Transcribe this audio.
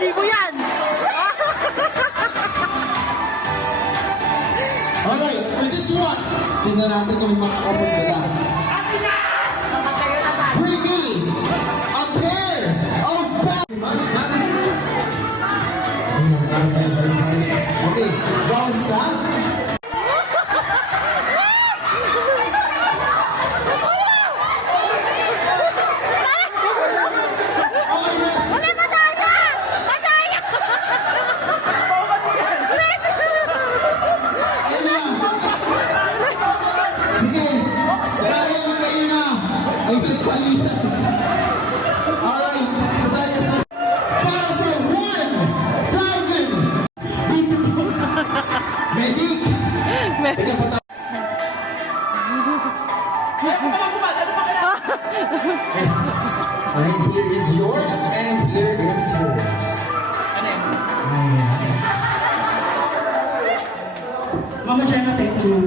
1,000 yan. Alright, for this one, tingnan natin kung makakapag sila. Bring me a pair of bags. Surprise. Okay, Rosa. Sige, dahil kayo na ay nagpalitan. Alright, so tayo sa para sa 1,000 Medic! Teka pa tayo. And here is yours, and here is yours. Ayan. Mama Jenna, thank you.